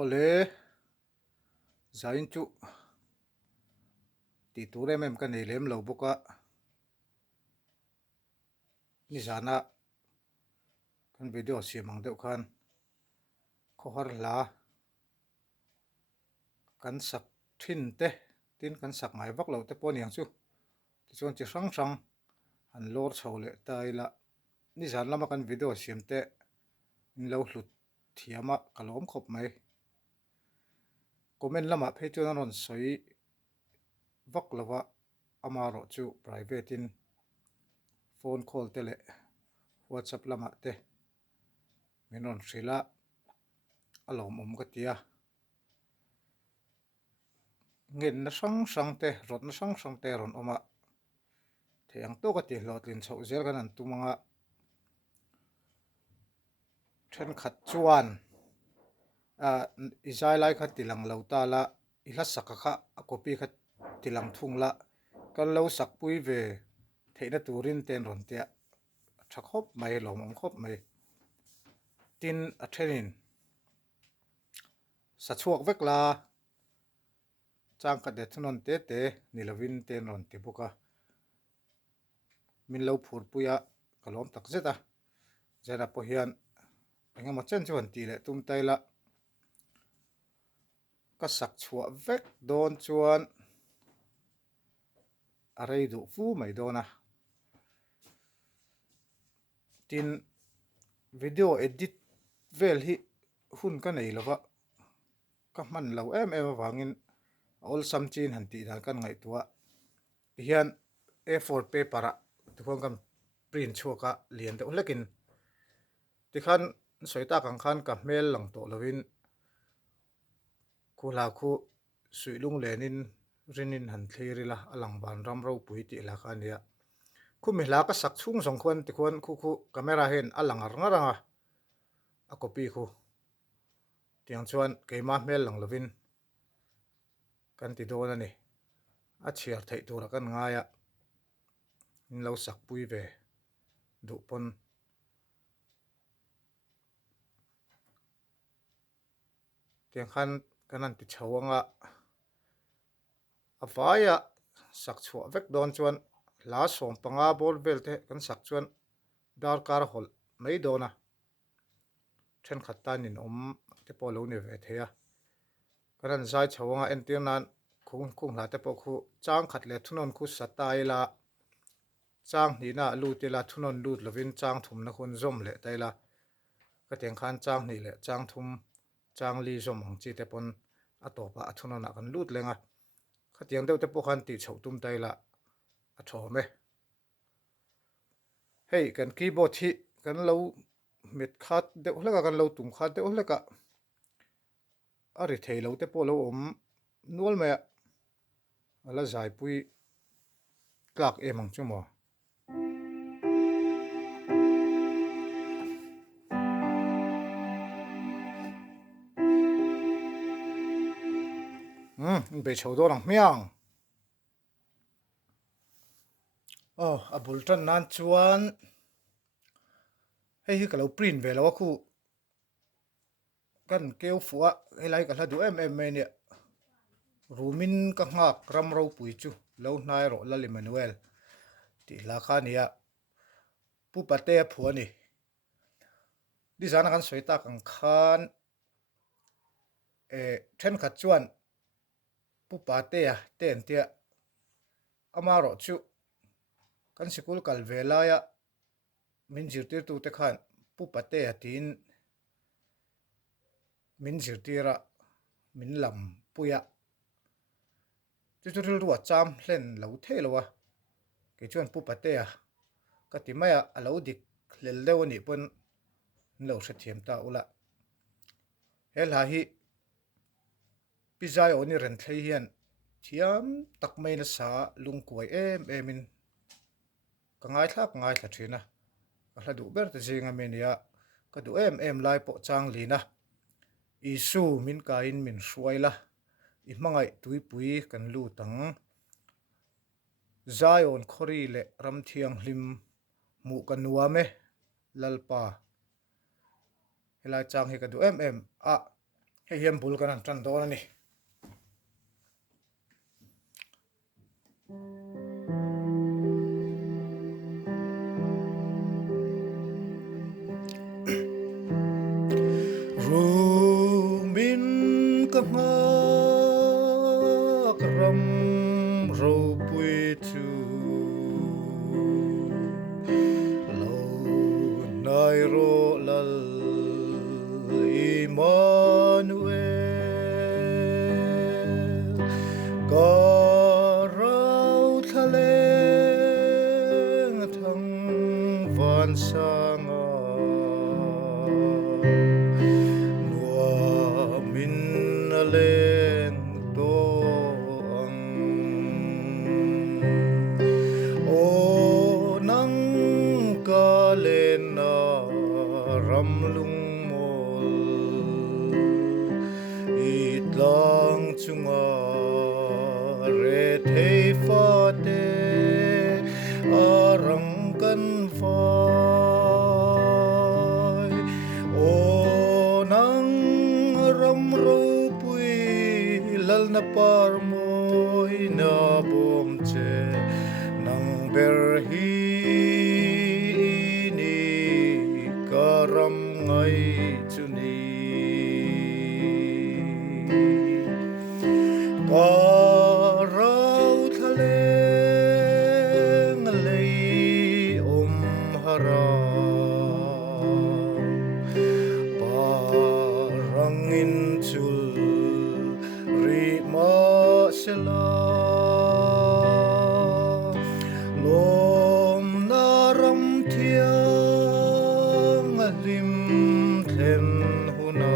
Ole zain chu ti ture mem kan nei lem lo boka ni zana kan video siamang deuh khan KHAWHAR HLA kan sak thin te tin kan sak ngai vak lo te pawh niang chu tichuan chi hrang hrang an lor chho le taila ni zan lama kan video siam te in lo hlut thiama kalawm khop mai comment lama pheichuan an rawn sawi vak lova ama ro chu private in phone call te le WhatsApp lama te min rawn hrila alawm ka tia ngen na hrang hrang te rot na hrang hrang te rawn oma theiang to ka ti hlotlin chho zel kan an tumanga thenkhat chuan izai lai kha tilang lo tala i hla saka kha a copy kha tilang thungla kan lo sak pui ve theina turin ten ron tia tha khop mai lawm om khop mai tin a thenin sa chuak vek la chang ka de thunon te te nilovin ten ron ti boka min lo phur puya kalawm tak zeta zera po hian engemaw chen chuan ti le tum taila ka sak chhuah vek dawn chuan a rei duh fu mai dawna tin video edit vel hi hun ka nei lova ka hman lo em awangin ol sam chin han ti dan kan ngai tua hian A4 paper a tikhon kan print chuaka lian deuh hlekin tikhan soita kang khan ka hmel lang to lovin khula khu suilung lenin rinin han thleirila alang ban ram ro pui ti la kha nia khumi hla ka sak chung song khon tikhon khu camera hen alang aranga a copy khu tiang chuan keima hmel lang lovin kan ti dawn ani a chiar thei tur kan ngaia in lo sak pui ve du pon tiang khan kanan ti chhawanga avaya sak chhuah vek dawn chuan la som panga bol vel te kan sak chuan dar kar hol mai dawna then khat tanin om te pawh lo ni ve theia kanan zai chhawanga entir nan khung hla te pawh khu chang khat le thunon khu sataila chang hnina lutila thunon lut lovin chang thum na khun zom le taila ka tiang khan chang hni le chang thum chang li zom ang chi te pon a topa a thunona kan lut lenga ka tiang deuh te pawh khan ti chho tum taila a thawme hei kan keyboard hi kan lo met khat deuh hleka kan lo tum khat deuh hleka a ri thei lo te pawh lo om nual mai ala zai pui tlak emang chu maw be chho do rang miang a bul tan nan chuan hei hi ka lo print ve lo khu kan keu fuwa helai ka hla du em ne rumin ka ngak ram ro pui chu lo hnai ro la Immanuel ti la kha nia pu pate phuwa ni di zana kan soita kang khan then khat chuan pu pate a ten tia ama ro chu kan sikul kal velaya min zirtir tu te khan pu pate a tin min zirtira min lam puya tutorial ruwa cham hlen lo the lowa ke chuan pu pate a ka ti maya alo dik hlel deuh ani pon lo hre thiam ta ula hela hi pizza oni ren thlei hian thiam tak mai na sa lungkuai in ka ngai thla thina ka hla du ber te zinga menia ka du lai po chang lina isu min ka in min hruaila i hmangai tuipui kan lu tang zion khori le ram thiang hlim mu kan nuame lalpa helai chang hi ka du a hei hiam bul kan an tran dawn ani rumin ka ngak ram ro pui chu lo nai ro lal Immanuel có rau thaleng thang van sang nua min aleng to ang o nang ka len na ram lung itlang chunga re thei fa te arang kan vai o nang ram ro pui lal na par moi na bom che nang ber hi ni karam ngai chuni rau thaleng lei hara parangin chul ri ma sela lom naram thiang lim thlen huna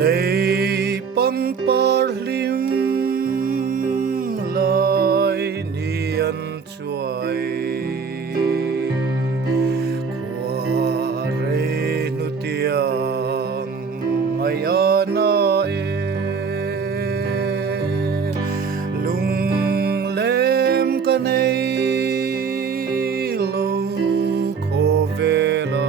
lei pang par lim lai nian chuai kwa re nu tiang ai ana lung lem ka nei lo kho vela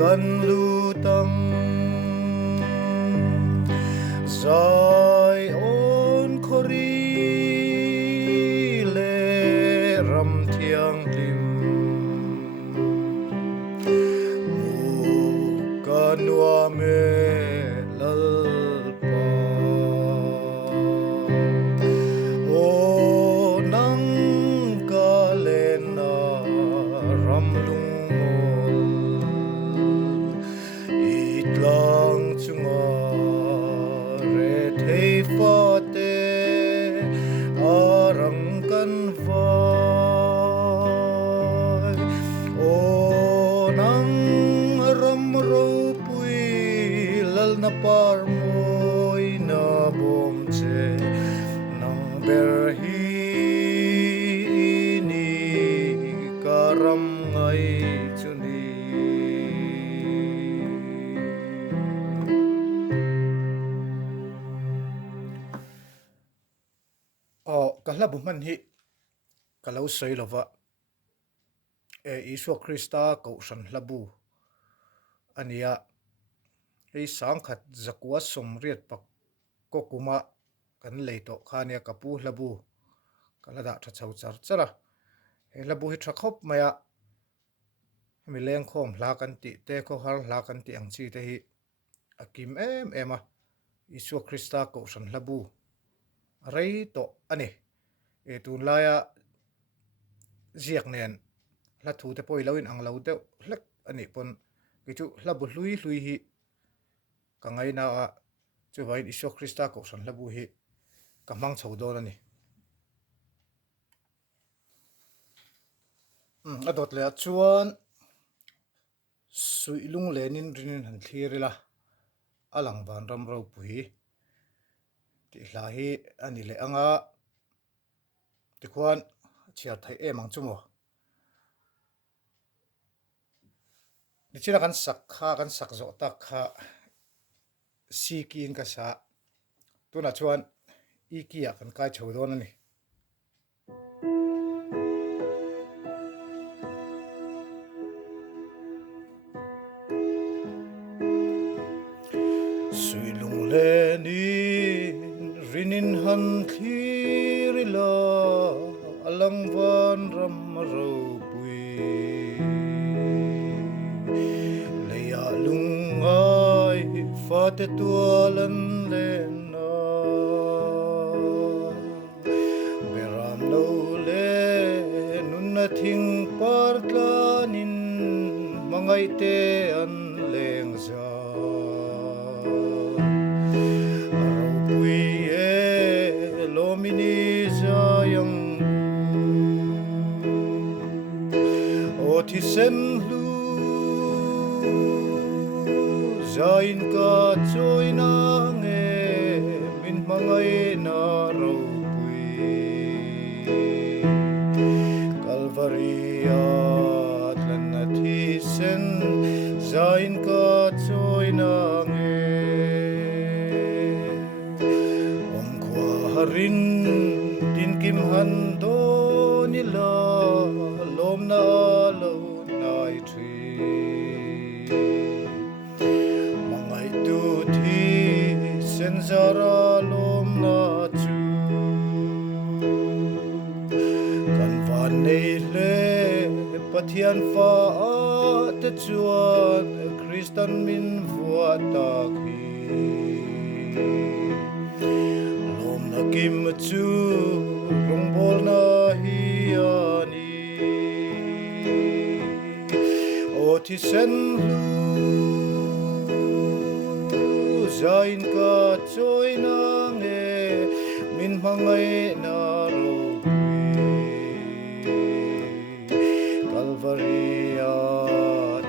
kan lutang zai on khori le ram thiang lim mu kanwa me lal pa o nang ka lena ram lung lang chunga re thei fa te arang kan vai o nang ram ro pui lal na par moi na bom che nang ber hi ni karam ngai chuni kahla buman hi kalau sei lova Isu Krista ko san hlabu ania ei sangkhat zakwa somriat pak ko kuma kan leito khania kapu hlabu kala da tha chau char chara he hlabu hi thakop maya mi leng khom hla kan ti te ko har hla kan ti ang chi te hi akim ema Isu Krista ko san hlabu rei to ani tun laya ziak nen la thu te poi loin ang lo te hlek ani pon kichu hlabu hlui hi ka ngai na a chu vain Isu Krista ko san hlabu hi ka mang chho don ani adot le chuan sui lung lenin rinin han thirila alang van ram ro pui ti hla hi ani le anga ti khuan chiar thai emang chumo ni chira kan sak zo tak kha si kin ka sa tuna chuan ikia kan kai chodon ani sui lung lenin rinin han thirila alang van ram ro pui leya lungai fate tualan lena beram lo le nunna thing partlanin mangai te an leng za lomini zayang oti sen lu zain ka choina nge min mangai na ro pui kalvaria tlanna thi sen zain ka choina nge harin din kim han do nila lom na lo nai thui mangai tu thi sen zara lom na chu kan van nei le pathian fa te chuan Christian min vua ta khi kim chu rong bol na hi ani o thi sen lu zain ka choi na nge min mangai na ro kalvaria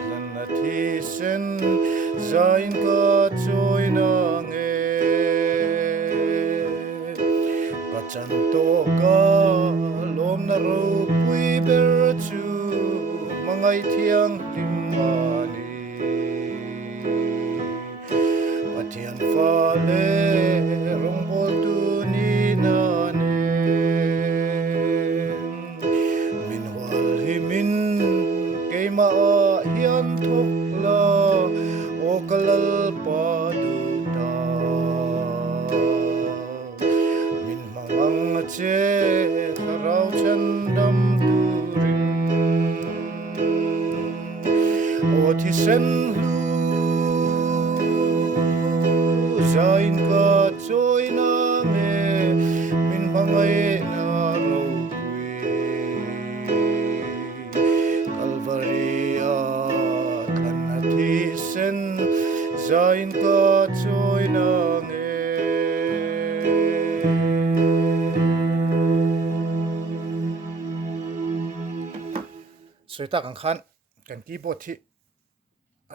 tlan na thi sen zain ka choi na nge chanto ka lom na ro pui ber chu mangai thiang limani pathian fa le rong bol tu ni na ne min wal hi min keima a hian thok la o kalal pa du ta che tharau chan dam turin o thi sen lu zain ka choi na nge min mangai na ro pui kalvaria kan thi sen zain ka choi na nge soi ta kan khan kan keyboard thi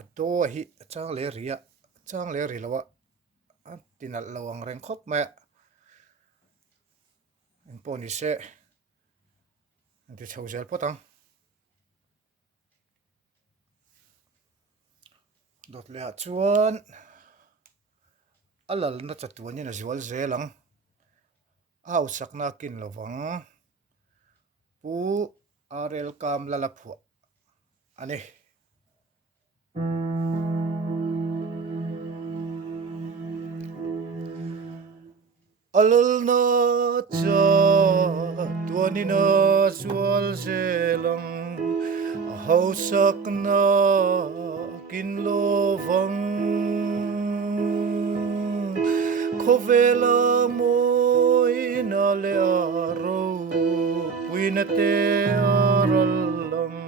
ado hi chang le ria chang le ri lawa tinal lawang reng khop ma en poni se anti chhozel potang dot le chuan alal na chatuani na zual zelang au sakna kin lawang pu arel kam lalaphu ani alal na cha tuani na zual zelang hau sakna kin lovang khovela moi na le aro puina te aralang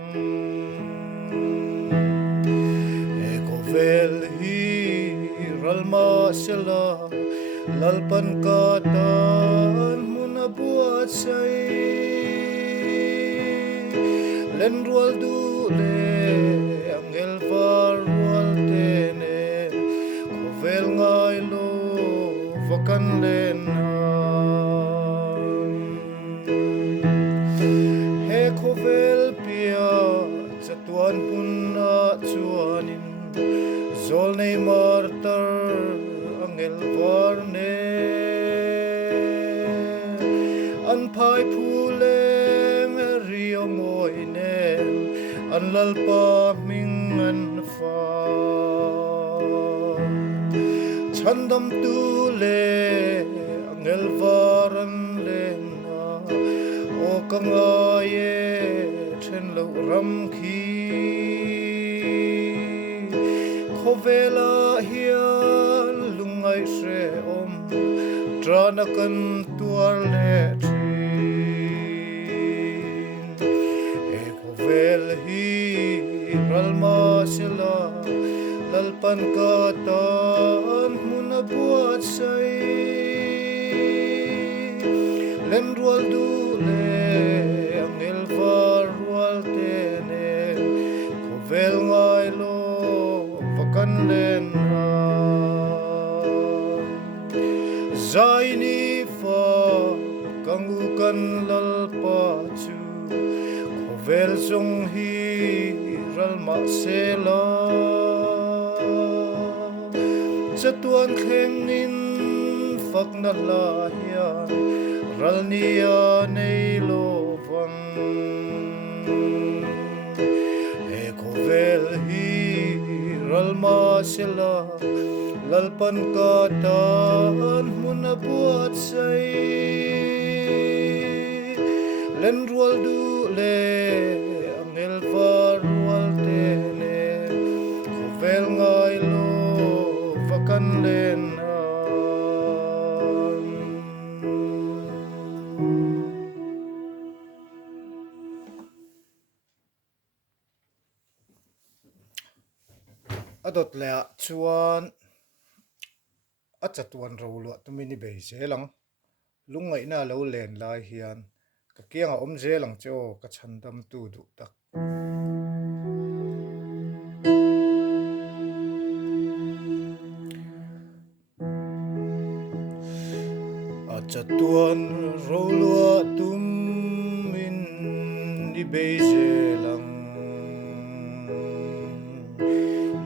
e kovel hi ralma sela lalpan katan muna buat say le len rual du le angel var rual te ne khovel ngai lo vakan len he khovel pia chatuan punna chuanin zol nei martar angel var ne an phai phule rio moi ne an lalpa ming an fa chandam tu le angel varan le na o kanga ye chen lo ram khi khovela hian lungai se om trana kan tuar le vel hi ralma sila lalpan katan muna buat say len rual du le angel var rual tene kovel ngai lo vakan len zai ni fa kangu kan lalpa chu vel sung hi ralma sela chatuan khengin fakna la hian ralnia nei lovang e khovel hi ralma sela lalpan katan muna buat say len rual du le angel var rual tene khovel ngai lo vakan len adot le chuan achatuan rolo tumini be zelang lungai na lo len lai hian ka kianga om zelang cho ka chandam tu du tak achatuan rolo tumin ni be zelang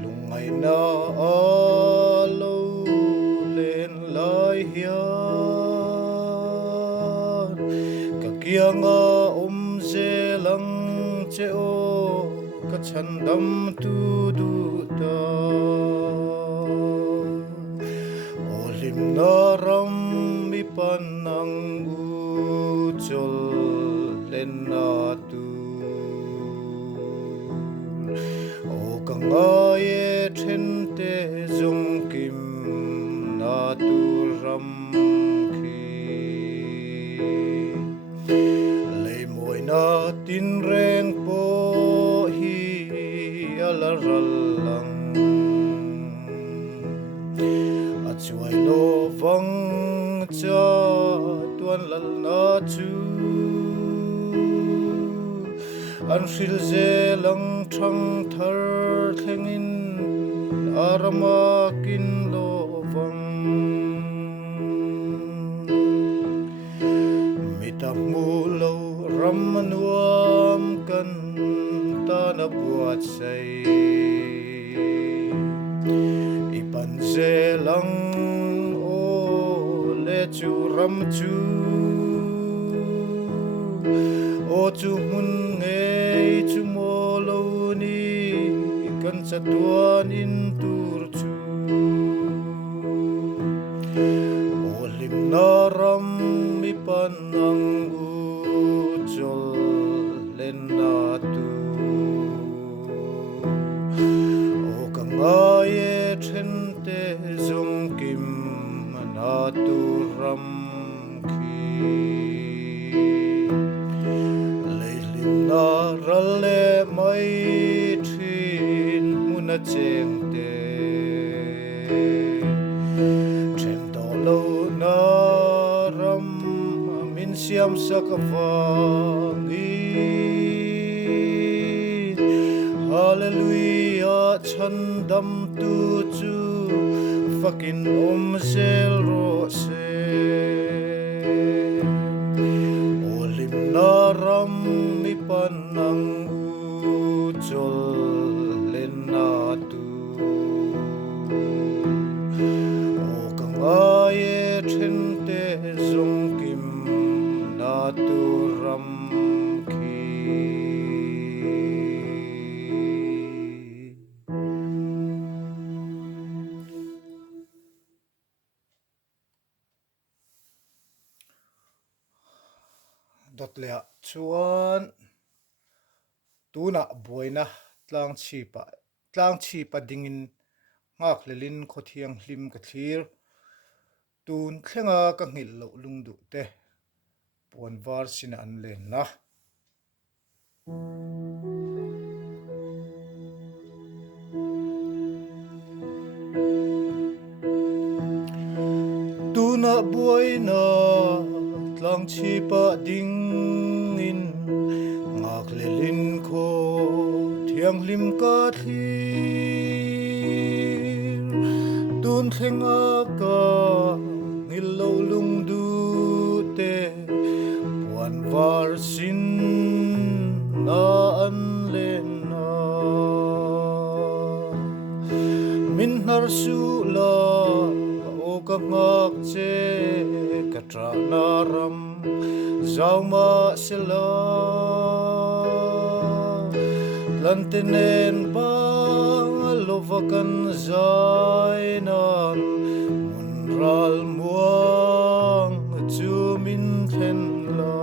lungai na alo len lai hian ka kianga om zelang cheo ka chandam tu du ta olim na ram mi panang u chol len na tu o kanga ye then te zong kim na tu ram na tin reng po hi alaral lang achuai lo vang cha tuan lal na chu an shil ze lang thang thar thengin arama kin lo vang mitap mu lo ramanuam kan ta na buat say ipan zelang o le chu ram chu o chu mun ngei chu mo lo ni kan chatuan in tur chu o lim na ram mi panang chol len na tu o kanga ye then te zong kim na tu ram khi leilim na ralle mai thin muna cheng te then to lo na ram min siam sakavangi than dam tu chu fakin zel ro se olim naram mi panang chol len na tu o kangaye then te zong kim na tu ram khi dot lea chuan tuna boina tlang chipa dingin ngak lelin khothiang hlim ka thlir tun thlenga ka ngil lo lungdu te puan var sina an len na tuna boina tlang chipa dingin ngak lelin kho thiang hlim ka thlir tun thlenga ka ngil lo lungdu te puan var sin na an len na min har su la o ka ngak che ka tra na ram zau ma se la lantenen ba lovakan zai nan mun ral muang chu min then la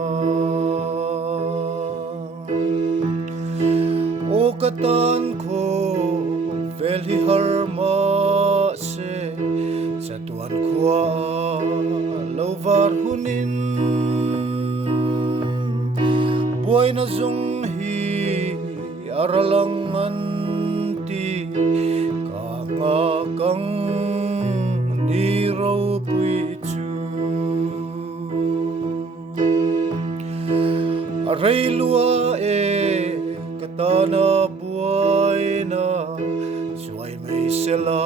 o katan ko vel hi har ma se chatuan khua lovar hunin boina zong hi aralang anti ka nga kang ni ro pui chu arai lua e katana buaina chuai mai sela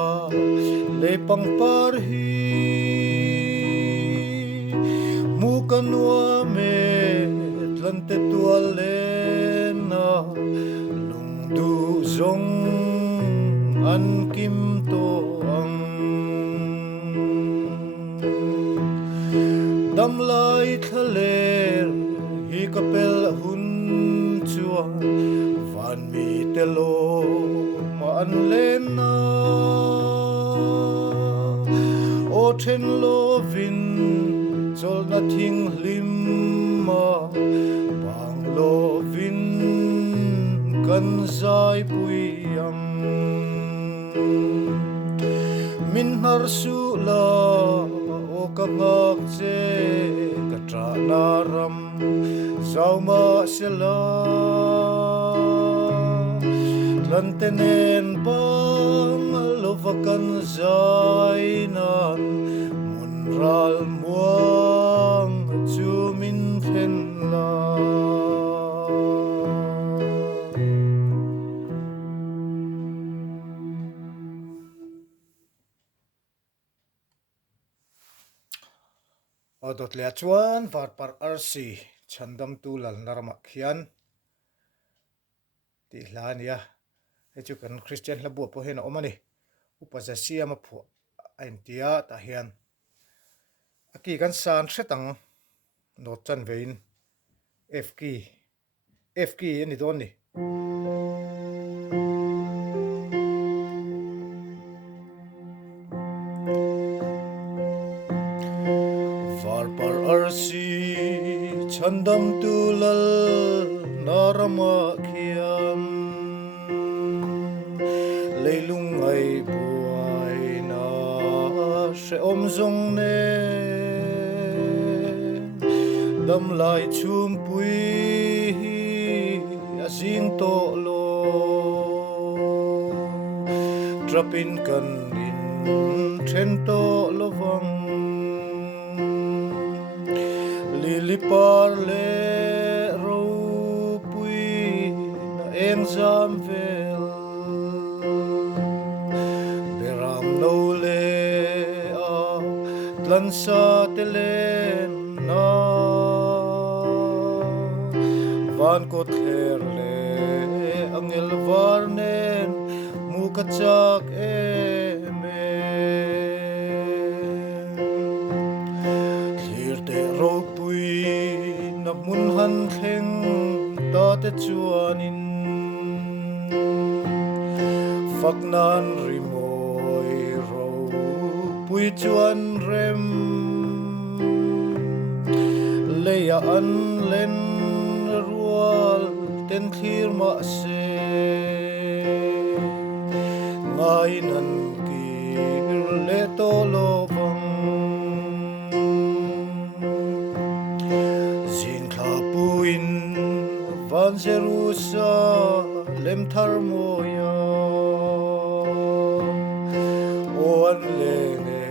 le pang par hi mu kanua me tlante tualena lungdu zong an kim to ang dam lai thaler hi kapel hun chua van mi telo ma an lena o then lovin chol na thing hlim ma bang lovin kan zai pui ang min har su la o ka ngak che ka tra na ram zau ma se la lantenen bang lovakan zai nan mun ral muang chu min then la odot lea chuan var par arsi chandam tu lal narma khian ti hlania hechu kan Christian la bu po hen omani upaza siama phu aintia ta hian aki kan san thetang no chan vein f key ani don ni var par arsi chandam tu lal narma khian leilung ai buai na se om zong ne dam lai chum pui asing to lo trapin kan in then to lovang lili par le ro pui na eng zam vel tlan sa telen na van ko ther le angel varnen mukachak eme hirte ropui na mun han thleng ta te chuanin faknan rimoi ro pui chuan rem leya an len rual ten thir ma se ngai nan kir le to lo bang zin kha puin van Jerusalem thar moya on lenge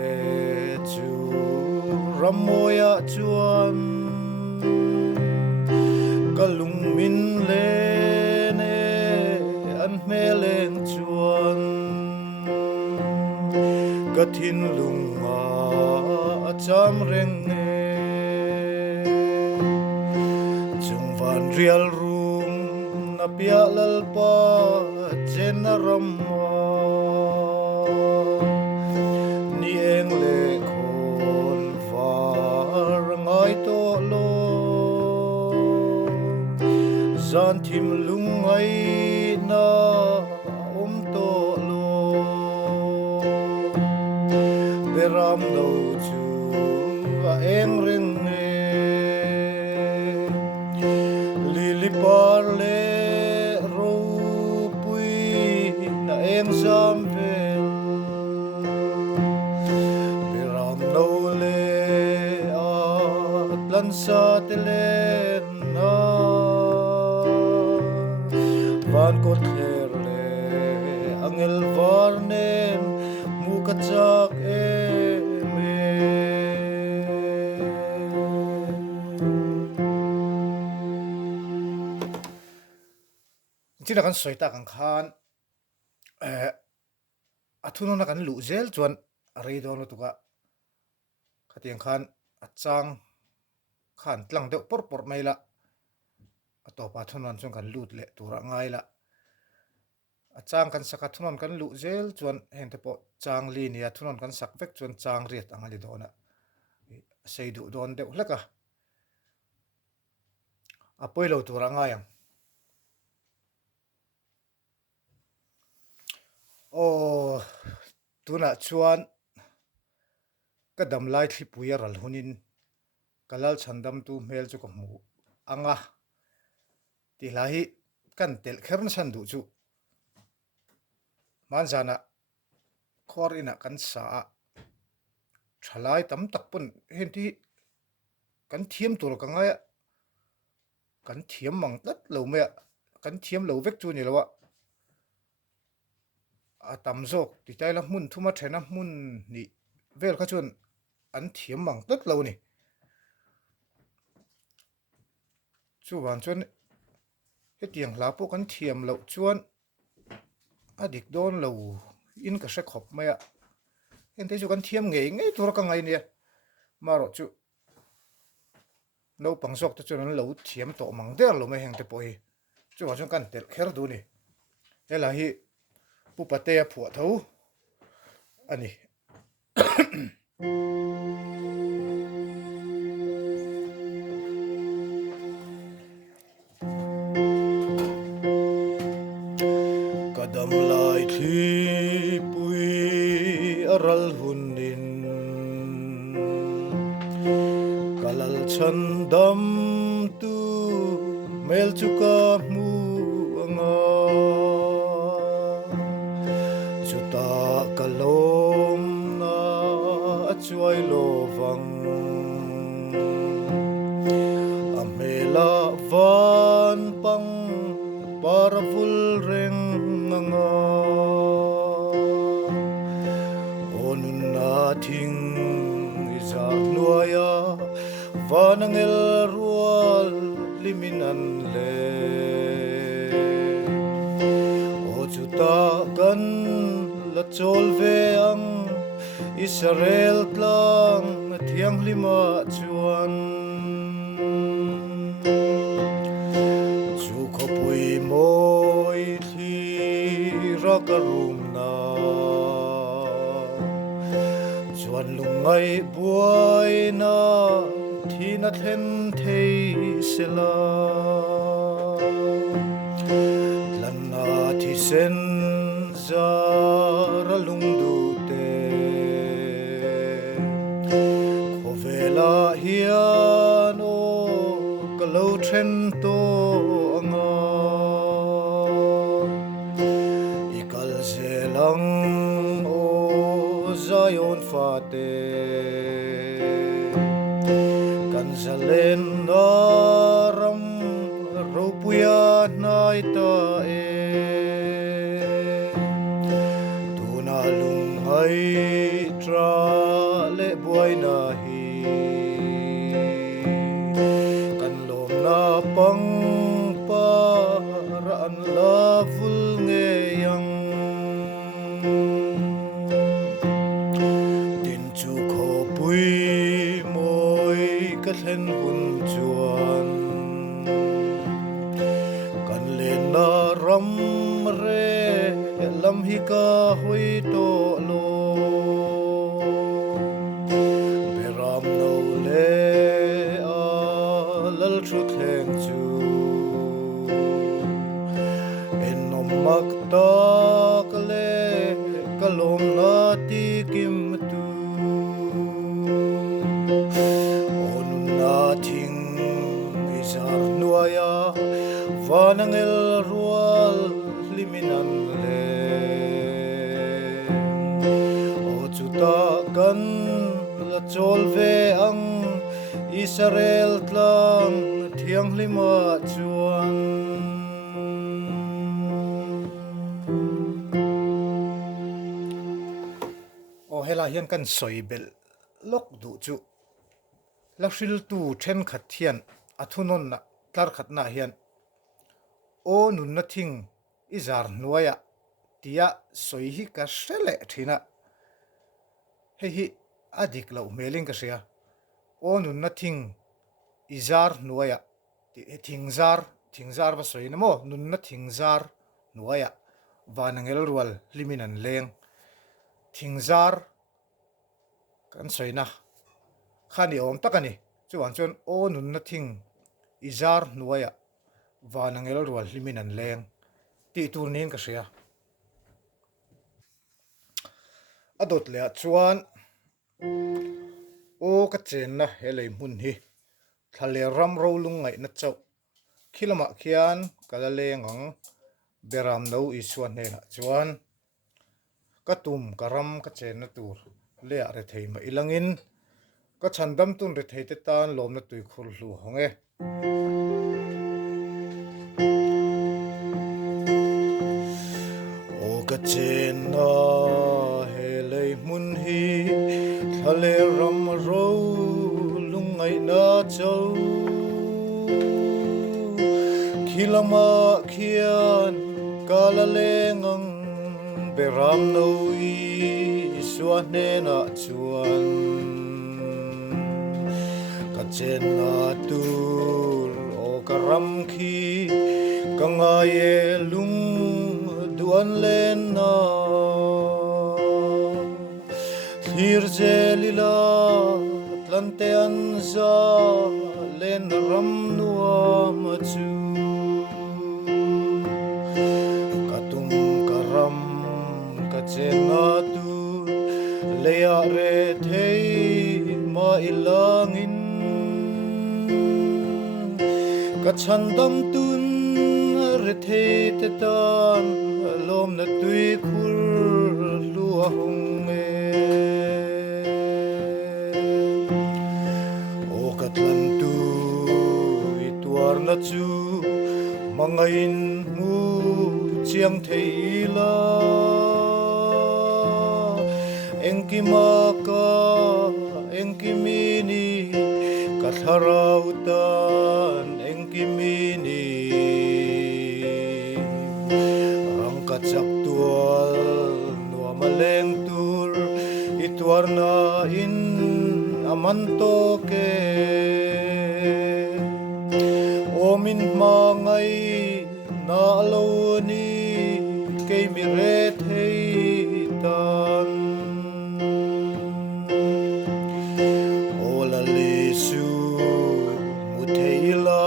chu ramoya chuan kalung min le ne an meleng chuan kathin lunga acham reng ne chung van rial rum na pia lalpa chena ramma ni eng le khon var ngai to lo zan thim lungai na to lo beram no chu a eng ring ne lili par le ro pui na eng zam vel beram no le a tlan sa telen na van ko ther le angel varnen mukachak eme china kan soita kan khan athuno na kan lu zel chuan rei don tuka khatiang khan achang khan tlang de por maila atopa thunon chung kan lut le tura ngai la achang kan saka thunon kan lu zel chuan hente po chang li nia thunon kan sak vek chuan chang riat angali dona sei du don deuh hleka a poilo tura ngayang o tuna chuan kadam lai thli puya ral hunin kalal chandam tu mel chu ko mu anga ti lahi kan tel khern san du chu manjana khor ina kan sa thalai tam tak pun henti kan thiam tur ka ngaya kan thiam mang tat lo me kan thiam lo vek chu ni lawa a tam zok ti taila mun thuma thena mun ni vel kha chun an thiam mang tat lo ni chu wan chuan hetiang hla po kan thiam lo chuan adik don lo in ka hre khop maya ente chu kan thiam ngei tur ka ngai nia maro chu no pangsok ta chuan an lo thiam to mang der lo me heng te poi chu wa chuan kan tel kher du ni hela hi pupate a phuah tho ani kadam lai thi pui aral hunin kalal chandam tu mel chuka mu anga chuta kalom na chuai lovang amela van pang paravul reng anga onun na thing izar nuaya vanangel rual liminan le o chuta kan la chol ve ang Israel tlang thiang lima chuan chu khopui moi thi rakarum na chuan lungai buai na thina thlen thei sela lanna thi sen zara lungdu te khovela hian o kalo then to anga ikal zelang o zayon fate kan zalen naram ropuya nai ta e tuna lungai tra le buai na hi kan lom na pang pa ra an la vul nge yang tin chu kho pui moi ka thlen hun chuan kan le na ram re lam hi ka hui to lo beram no le a lal thu thleng chu en nom mak tak le kalom na ti kim tu onun na thing izar nuaya vanangel rual liminan le o chuta kan la chol ve ang Israel tlang thiang lima chuan o hela hian kan soibel lok du chu lahril tu then khat hian athunon na tlar khat na hian o nun na thing izar nuaya tia soi hi ka hrele thina hi adik lo meling ka sia o nun na thing izar nuaya ti thingzar ba soi na mo nun na thingzar nuaya vanangel rual liminan leng thingzar kan soina khani om takani chuan chon o nun na thing izar nuaya vanangel rual liminan leng ti tur nin ka sia adot le chuan o ka chen na helei mun hi thale ram ro lung ngai na chau khilama khian kala lengang beram no i suan ne la chuan ka tum karam ka chen na tur le a re thei ma ilangin ka chandam tun re thei te tan lom na tui khur hlu honge o ka chen na helei mun hi thale ram ro lung ngai na chau khilama khian kala lengang beram no i suan ne na chuan ka chen na tur o karam khi ka ngaye lung duan len na thir zelila tlante an za len ram nuam chu katum karam ka chen na tur leya re thei ma ilangin ka chandam tun re thei te tan lom na tui khur lua honge o katlan tu ituar na chu mangain mu chiang thei la engkimaka engkimini katharautan engkimini rangkachak tual nuamaleng tur itwarna in man to ke omin mangai na lo ni ke mi re thei tan ola lisu mu theila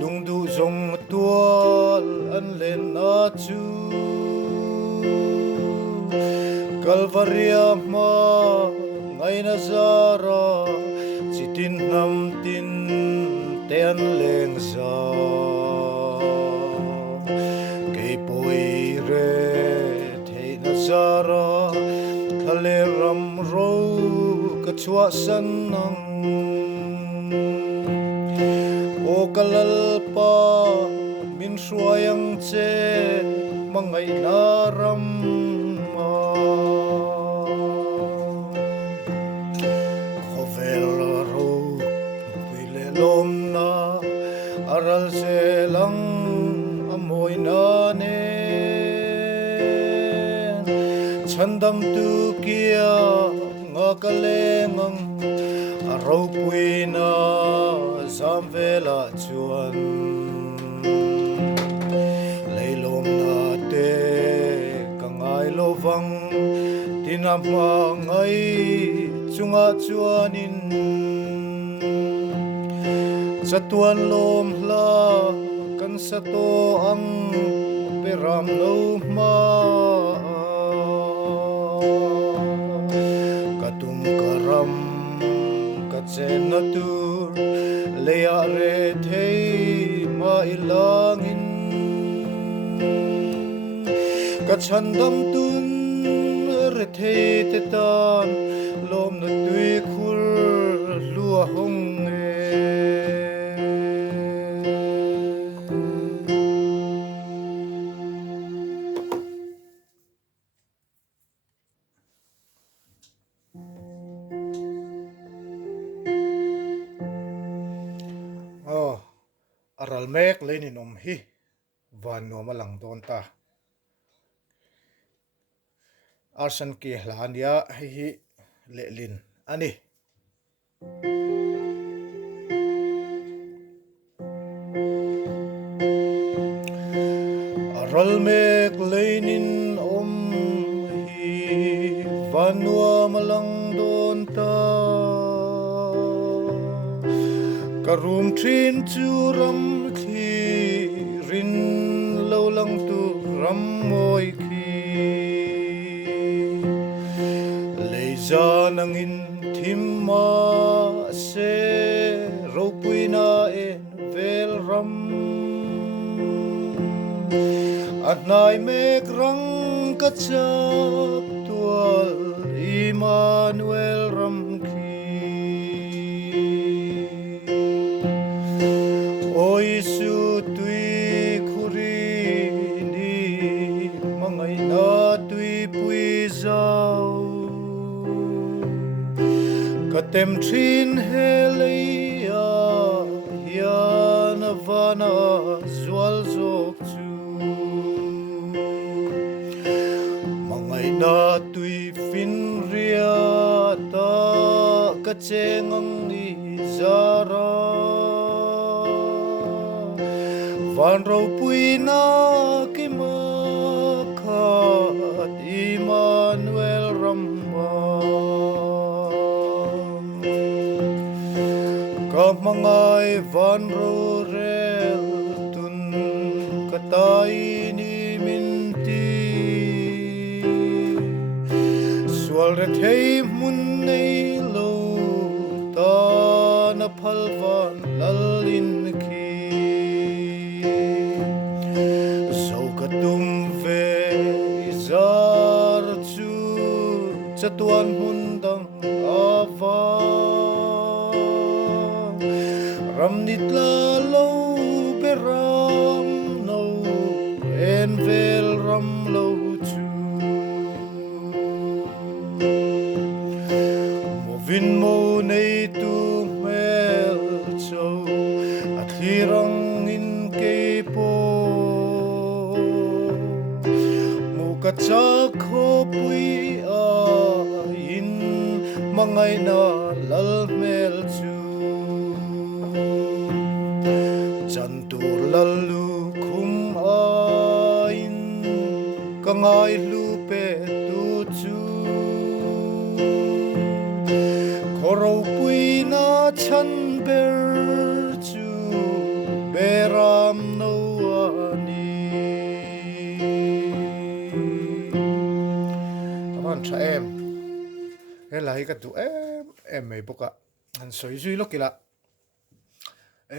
lungdu zong tual an len na chu Kalvaria ma ngai na zara chitin nam tin ten leng za ke poi re thei na zara khale ram ro ka chua san nang o kalal pa min suayang che mangai na ram aral selang amoy na ne chandam tu kia nga kalengang araw pui na zamvela chuan leilom na te kangai lovang tinamangay chunga chuanin Satuan lom hla kan sato ang peram no ma katum karam katsen natur leya re thei ma ilangin kachandam tun re thei te tan lom na tui khur lua hong aral mek lenin hi van no malang don ta arsan ki hlania hi lelin ani aral mek lenin hi van no malang don ta karum trin chu ram khi rin lo lang tu ram moi khi leja nangin thim ma se ro puina en vel ram anai mek rang ka chak tual Immanuel ram Isu tui khuri ni mangai na tui pui zau katem trin helia hian avana zwal zok chu mangai na tui fin ria ta ka chengang ni zara Van rau pui na ki makat Immanuel Ramba Kamangai van rau rel tun katai ni minti Swal rethei mun nei lo ta na phalvan lalin ki Chatuan hundang ava Ramnit la lo beram no En vel ram lo chu Movin mo nei tu mel cho At hirang in kay po Mukachak ho pui mangai na lal mel chu chan tur lal lu khum ain kangai lu pe tu chu khoro pui na chan ber chu beram no ani awan tha em helai ka tu em mai boka an soi zui lokila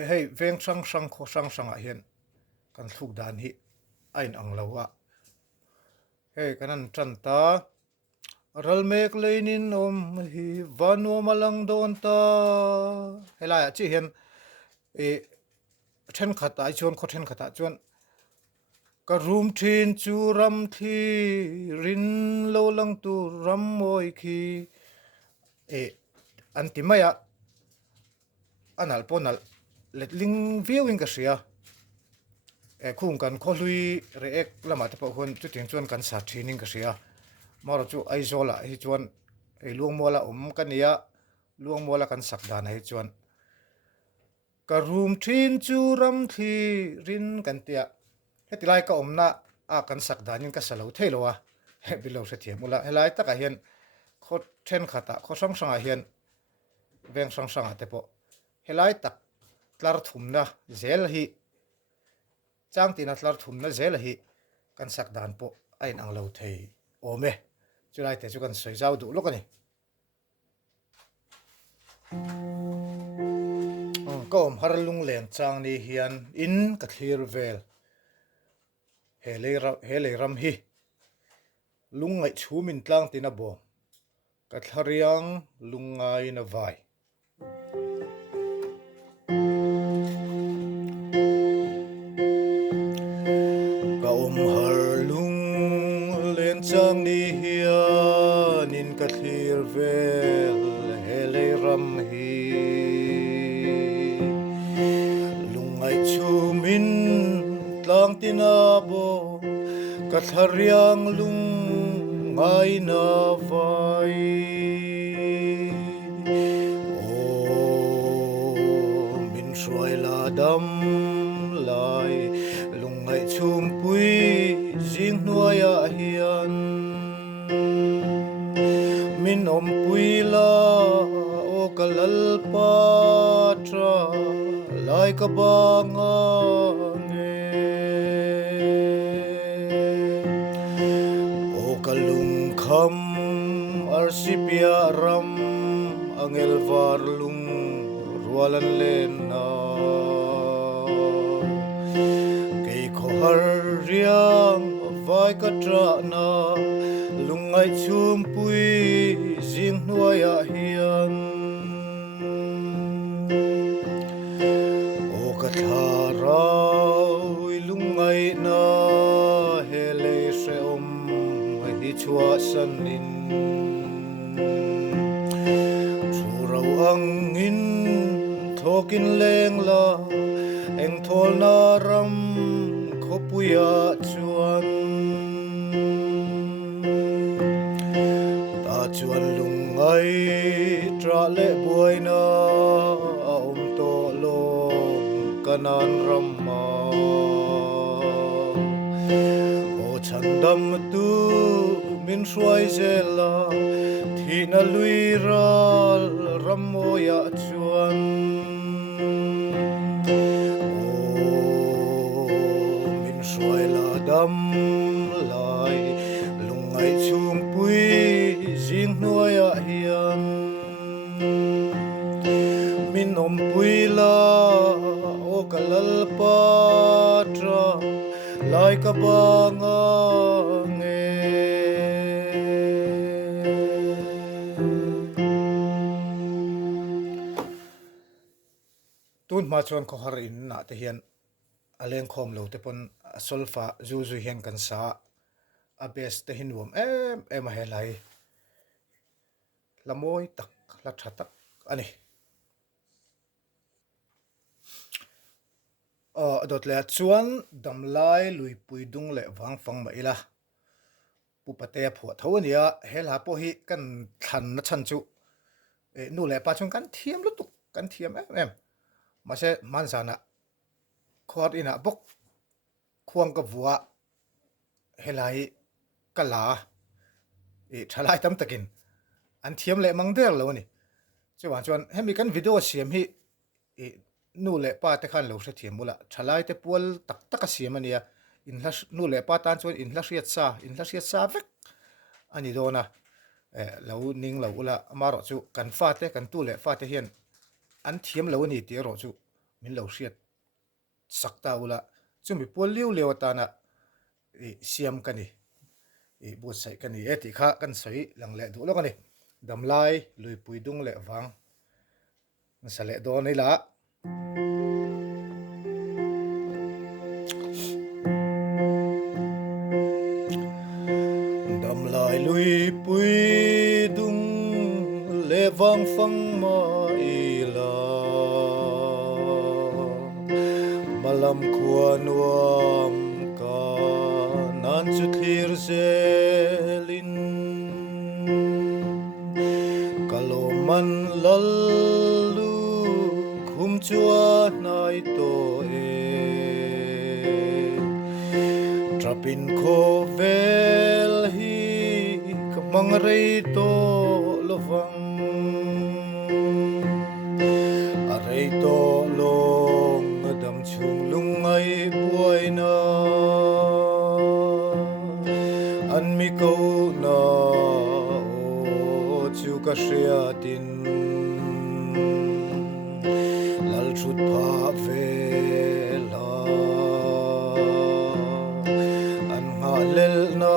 hei veng sang sang kho sang sang a hian kan thuk dan hi ain ang lawa hei kanan tran ta ral mek leinin om hi vanu malang don ta helai chi hian then khata chuan kho then khata chuan ka room thin chu ram thi rin lo lang tu ram moi khi antimaya anal ponal letling viewing ka sia khung kan kholui reek lama te pawh hun chu ting chuan kan sa thinin ka sia maro chu aizola hi chuan luang mola kania luang mola kan sak dan hi chuan ka room thin chu ram thi rin kan tia hetilai ka omna a kan sak danin ka salo theilowa he bilo se thiamula helai taka hian kho then khata kho sang sang a hian veng sang sang a te pawh helai tak tlar thumna zel hi chang tina tlar thumna zel hi kan sak dan pawh ain ang lo thei ome chulai te chu kan soi zau du lokani kom har lung leng chang ni hian in ka thlir vel hele ram hi lungai chumin tlang tina bo ka thlariang lungai na vai ka har lung len chang ni hian in ka thlir vel hele ram hi lungai chumin tlang tina bo ka thlariang lungai na vai min hruai la dam lai lungai chum pui jing hnuaia hian min om pui la o kalal patra lai ka banga kalung kham arsipia ram angel varlung rualan lena kei khohar riang vai ka tra na lungai chum pui jing hnuaia hian o ka tharau lungai na hele se om chua sanin churau angin thokin leng la eng thol na ram khopuya chuan ta chuan lungai tra le boina om to lo kanan ramma o chandam tu min hruai zela thina lui ral ramoya chuan min hruai la dam lai lungai chum pui jing hnuaia hian min om pui la o kalal patra lai ka banga tun ma chuan kho har in na te hian aleng khom lo te pon solfa zu hian kan sa a bes te hin wom em a helai lamoi tak la tha tak ani dot le chuan damlai lui pui dung le wang fang ma ila pu pate phu thawnia hela po hi kan than na chan chu nu le pa chung kan thiam lu tuk kan thiam em ma se man sana khot ina bok khuang ka vua helai kala thalai tam takin an thiam le mang der lo ni chuan chuan hemi kan video siam hi nu le pa te khan lo hre thiam mula thalai te pual tak tak a siam ania in hlas nu le pa tan chuan in hlas sa vek ani dona lo ning lo ula amaro chu kan fa te kan tu le fa te hian an thiam lo ni ti ro chu min lo hriat sakta ula chu mi pual liu lewa ta na siam kani bu sai kani ti kha kan soi lang le du lo kani damlai lui pui dung le wang sa le do nei la damlai lui pui dung le wang phang ma ila malam khua nuam ka nan chu thlir zelin kaloman lalu khum chua nai to trapin kho vel hi kamang rei to lovang a rei to long dam chung lung ai buai na an mi ko na o chu ka hria tin lal thut pha vela an nga lel na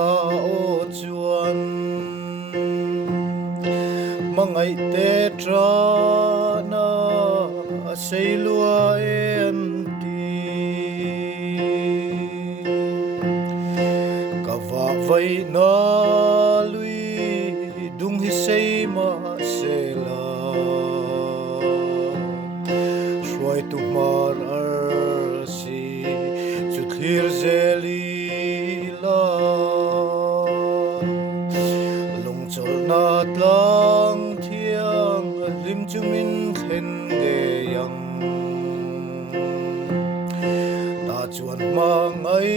o chuan mangai te tra na sei lua en ti ka va vai na lui dung hi sei ma se la shoi tu mar ar si chu thlir zeli la lung chol na tlang thiang lim chumin thlen de yang ta chuan ma ngai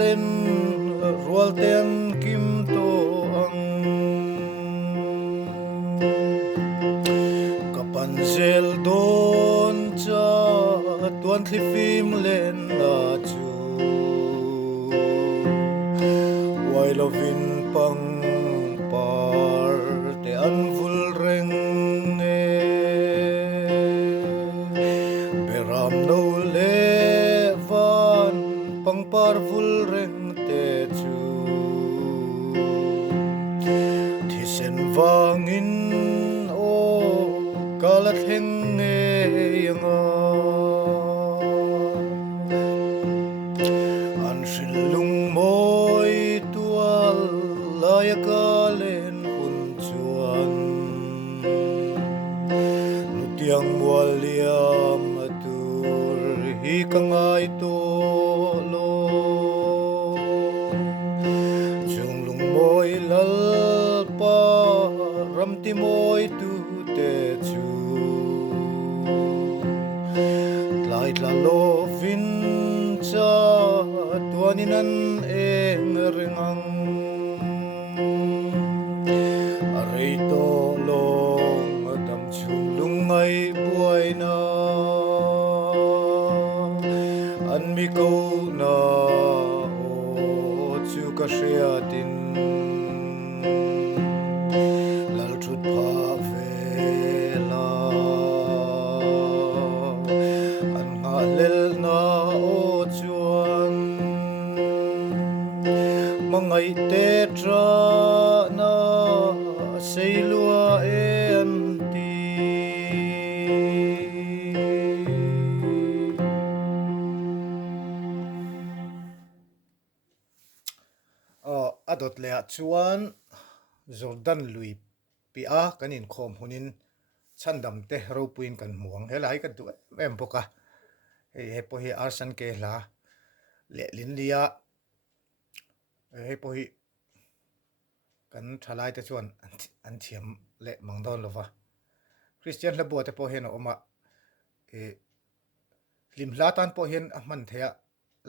len rual ten kim to ang kapan zel don cha tuan thli phim len na chu wai lovin pang par te an vul reng ne beram no le van pang par vul reng te chu thisen wangin o kala theng ne yanga an shil lung moi tual laya ka len hun chuan nu tiang mual liam tur hi ka ngai to lo chung lung moi lal pa ram ti moi tu te chu tlai tla lo vin cha tuanin an eng ringang a rei to long dam chung lung ai buai na an mi ko na o chu ka hria tin lal thut pha vela an nga lel na o chuan mangai te tra na sei lua en ti adot le chuan Jordan lui pi a kanin khom hunin chandam te ro puin kan muang helai kan tu em boka he po hi arsan ke la le lin lia he po hi kan thalai te chuan an thiam le mangdon lova Christian la bo te po hen oma e lim latan po hen a man thea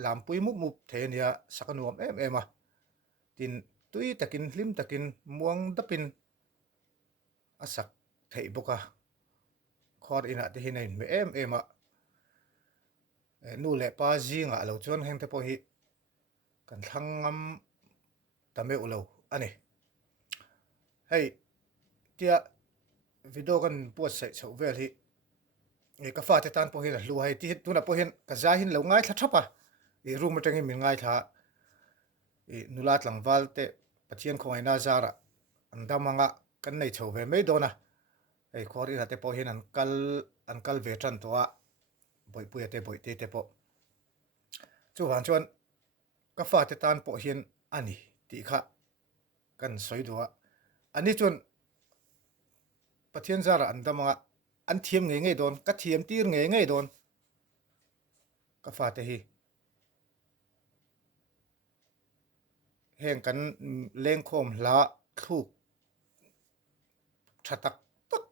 lam pui mup the nia sakanuam em a tin tui takin lim takin muang dapin asak thei boka khor ina te hinain me em a nu le pa zinga lo chon heng te po hi kan thangam tame ulo ani hei tia video kan post sai chho vel hi e ka fa te tan po hin lu hai ti tu na po hin ka za hin lo ngai thla thapa e room atang min ngai tha e nulat lang valte pathian khoi na zara andamanga kan nei chho ve mai dona ei khor ina te po hin an kal ve tran towa boi pui te boi te po chu wan chuan ka fa te tan po hin ani ti kha kan soi duwa ani chun pathian zara andamanga an thiam nge don ka thiam tir nge don ka fa te hi heng kan leng khom la thuk thatak tak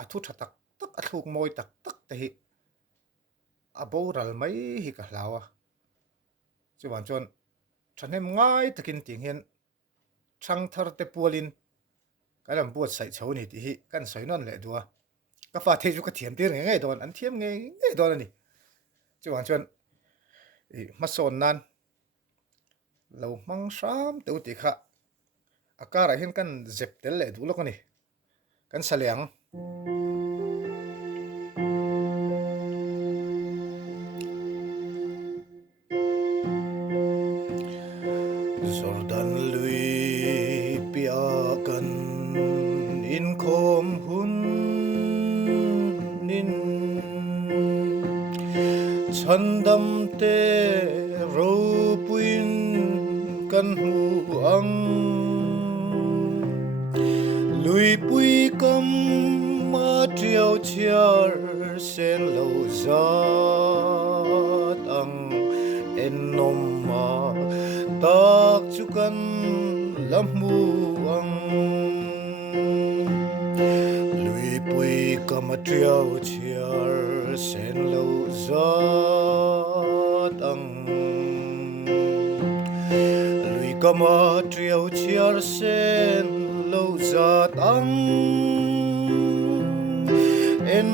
a thu thatak tak a thuk moi tak tak te hi a boral mai hi ka hlawa chuan chuan thanem ngai takin ting hian thangthar te pualin kalam buat sai chho ni ti hi kan soinon le duwa ka fa the ju ka thiam tir nge don an thiam nge don ani chuan chuan e mason nan lo mang sam te ti kha akara hin kan zep tel le du lo kani kan saliang Jordan lui pia kan in khom hun nin chandam te ro puin kan hu ang lui pui kam ma triao chiar sen lo zat ang en nom ma tak chukan lamhu ang lui pui kam triao chiar sen lo zat ang lui kama triao chiar sen lo zat ang en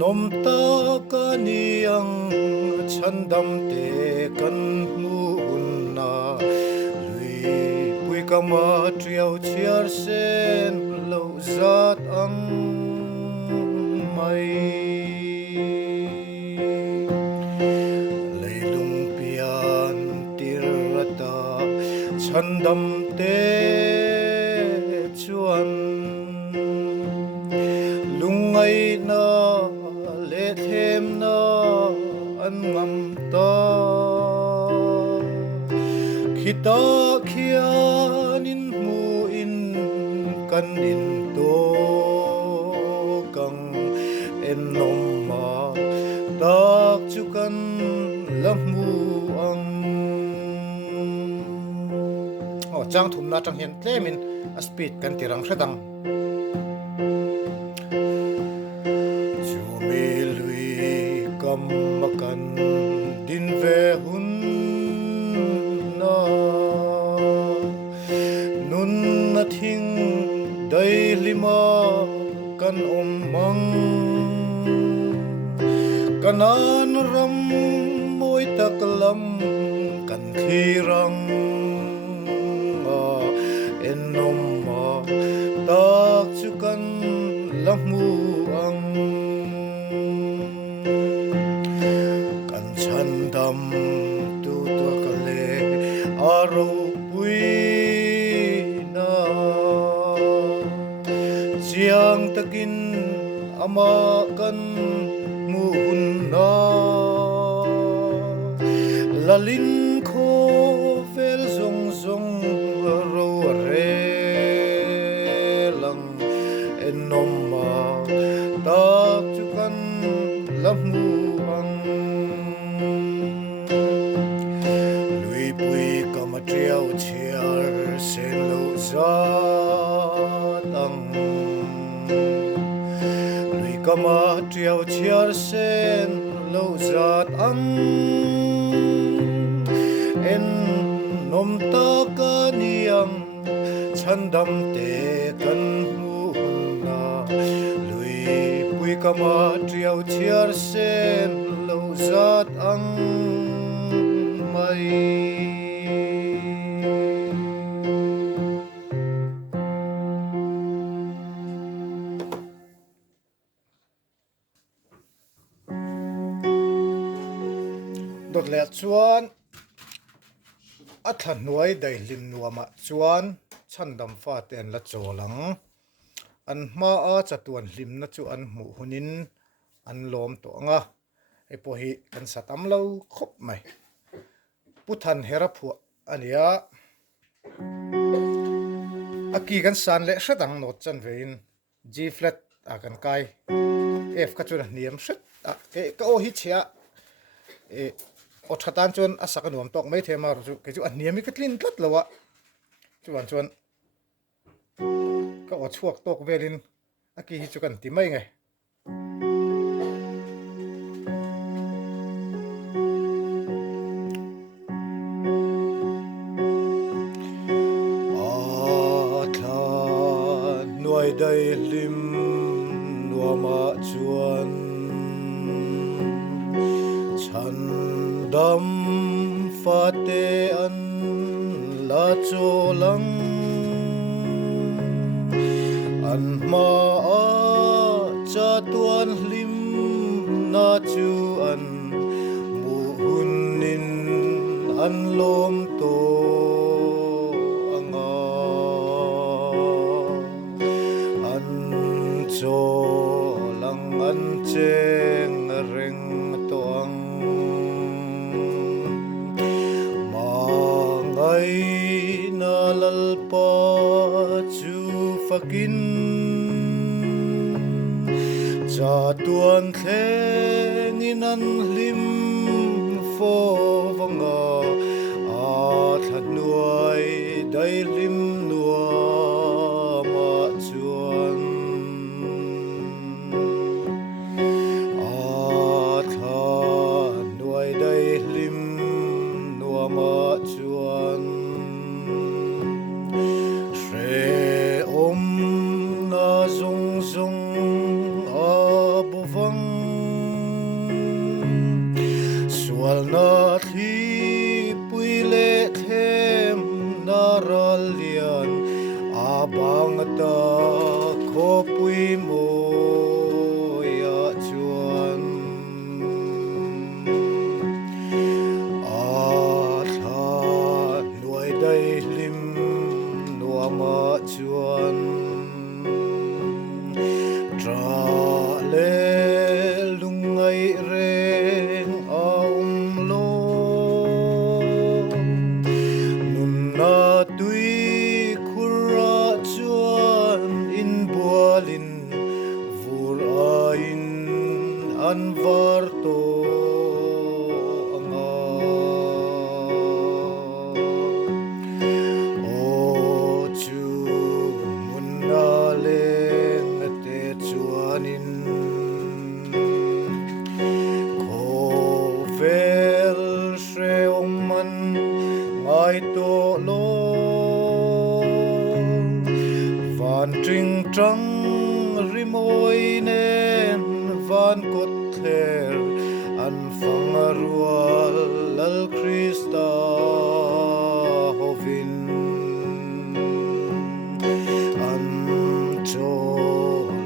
nom ta kaniang chandam te kan mu na lui pui kama triao chiar sen lo zat ang mai leilung pian tirata chandam te chuan lungai na le them na an ngam ta khita khian in mu in kan in to kang en nom ma tak chu kan lamu ang chang thum na chang hian tlemin a speed kan tirang hradang chu mi lui kam makan din ve hun na nun na thing dai lima kan om mang kanan ram moi taklam kan thirang en nom ma tak chu kan lamu ang kan chandam tu to kale aro pui na siang takin ama kan mu hun na lalin kho vel zong zong ro re lang en nom ma tak chu kan lamu ang lui pui kam triao chiar sen lo za tang kama triao chiar sen lo zat ang en nom ta ka niang chandam te kan mu na lui pui kama triao chiar sen lo zat ang mai dot le chuan a thlan nuai dai lim nuama chuan chandam fa ten la cholang an hma a chatuan hlim na chu an hmu hunin an lom to anga e po hi kan satam lo khop mai puthan hera phu ania aki kan san le hretang not chan vein G flat a kan kai F ka chuna niam hret a ke ka o hi chia e o thatan chun a sak nuam tok mai thema ru ke chu an niami ka tlin tlat lawa chuan chuan ka o chuak tok velin aki hi chu kan ti mai nge nuai dai lim nuama chuan chandam fate an la cholang an ma a cha tuan lim na chu an mu hunin an lom to anga an cho lang an cheng reng toang mangai na lalpa chu fakin cha tuan thleng in an hlim fo vanga a that nuai dai lim nuama chuan a that nuai dai lim nuama chuan hre om na zong zong a buvang sual na thi pui le them na ralian a bang ta kho pui mo ya chuan a tha nuai dai lim nuama chuan tra le lungai reng a lo nun na tui khura chuan in bualin vur a in an var to anga o chu mun na leng te chuanin kho vel hre ong man ngai to lo van tring trăng rimoi nen van kot thler an phang rual lal Krista hovin an cho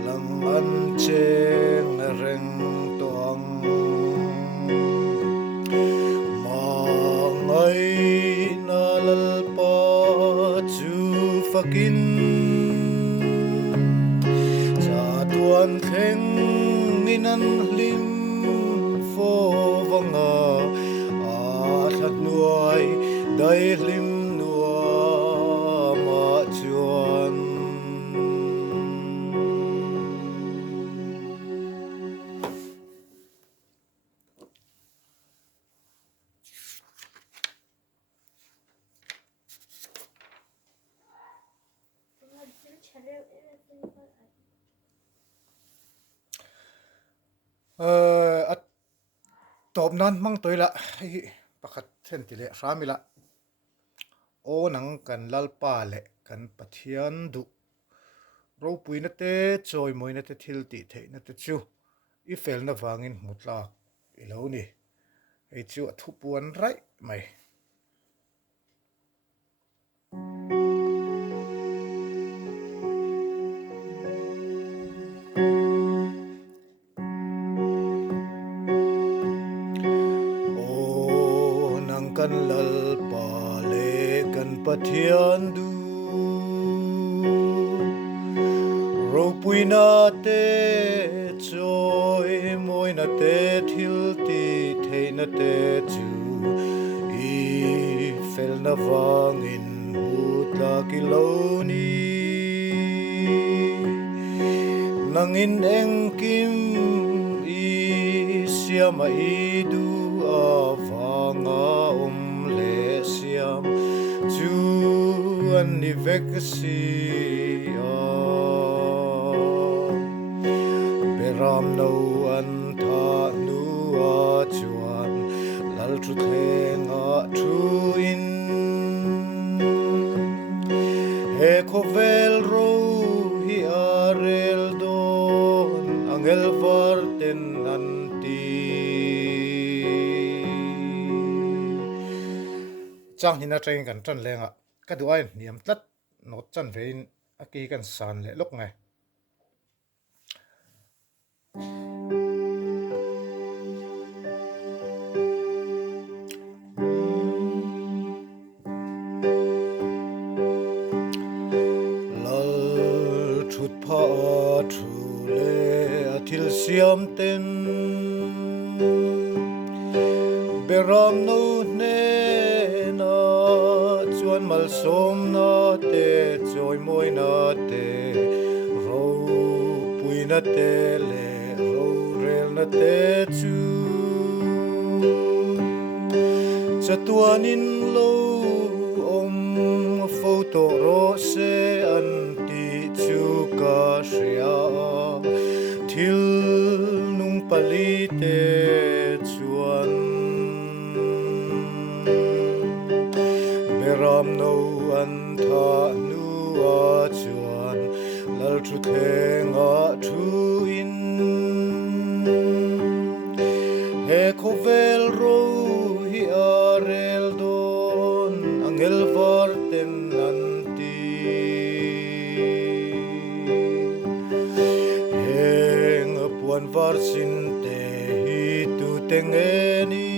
lang an cheng reng toang mangai na lalpa chu fakin cha tuan theng in an hlim fo vanga a that nuai dai hlim nuama chuan at top nan mang toila hi pakhat then tile ramila o nang kan lalpa le kan pathian du ro puina te choi moina te thil ti theina te chu I fel na wangin mutla ilo ni ei chu thu puan rai mai o nang kan lalpa le kan pathian du ro puina te choi moina te thil ti theina te chu I fel na wangin mutla kiloni nangin engkim I siama I du avanga le siam chu an ni vek si beram no an tha nu a chuan lal tru thenga thu in he khovel ro hi arel don angel varten anti chang hina train kan tran lenga ka duai niam tlat not chan vein aki kan san le lok ngai part2 le athil siam ten beram no ne na chuan mal som na te choi moi na te ro pui na te le ro rel na te chu chatuanin lo om photo ro se an chu ka shria thil nung pali te chuan beram no an tha nu a chuan lal thu thenga thu in he khovel ro hi arel don angel varten Puan var sin te hi tu tengeni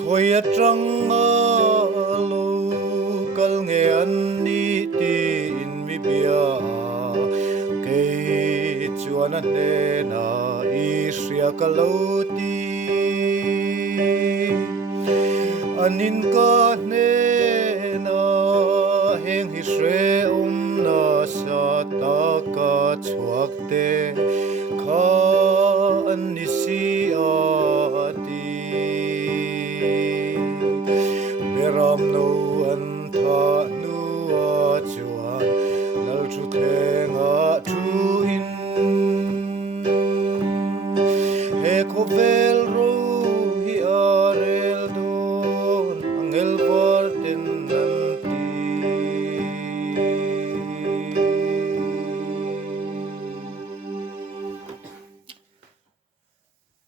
khoi atrang lo kal nge an ni ti in mi bia ke chuan an ne na I ria kaloti anin ka ne na heng hi shre na sa ta ka chuak te kha an ni si ati beram no an tha nu a chuan lal thu thenga thu in he khovel ro hi arel don angel varten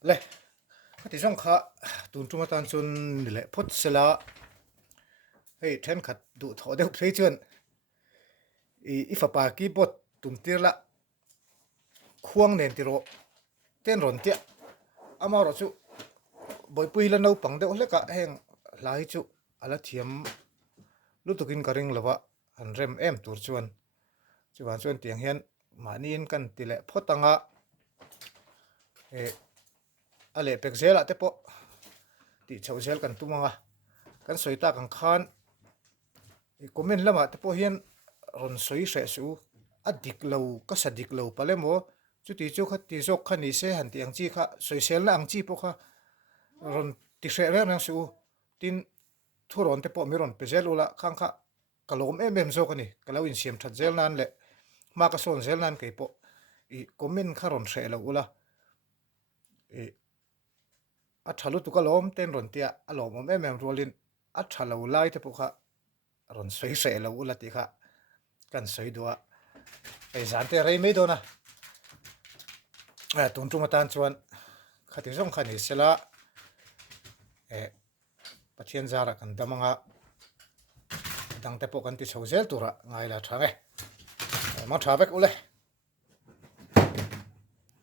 le ti song kha tun tuma tan chun le phot sela hei then khat du tho deuh thlei chuan I fapa ki bot tum tirla khuang nen tiro ten ron tia ama ro chu boi pui la no pang deuh hleka heng lai chu ala thiam lutukin karing lawa an rem em tur chuan tiang hian manin kan tile photanga ale pek zela te po ti chho zel kan tumanga kan soita kan khan comment lama te po hian ron soi hre su adik lo ka sadik lo palemo chu ti chu kha ti jok khani se han ti ang chi kha soi sel na ang chi po kha ron ti hre re na su tin thuron te po mi ron pe zel ula khang kha kalom em em zo kani kalau in siam that zel nan le ma ka son zel nan ke po comment kha ron hre lo ula a thalu tu ka lom ten ron tia a lom em rolin a thalo lai te pokha ron soi hre lo ula ti kha kan soi dua ei zante rei me do na tun tu matan chuan khati zong khani sela pathian zara kan damanga dang te po kan ti chho zel tura ngai la thange ma tha vek ule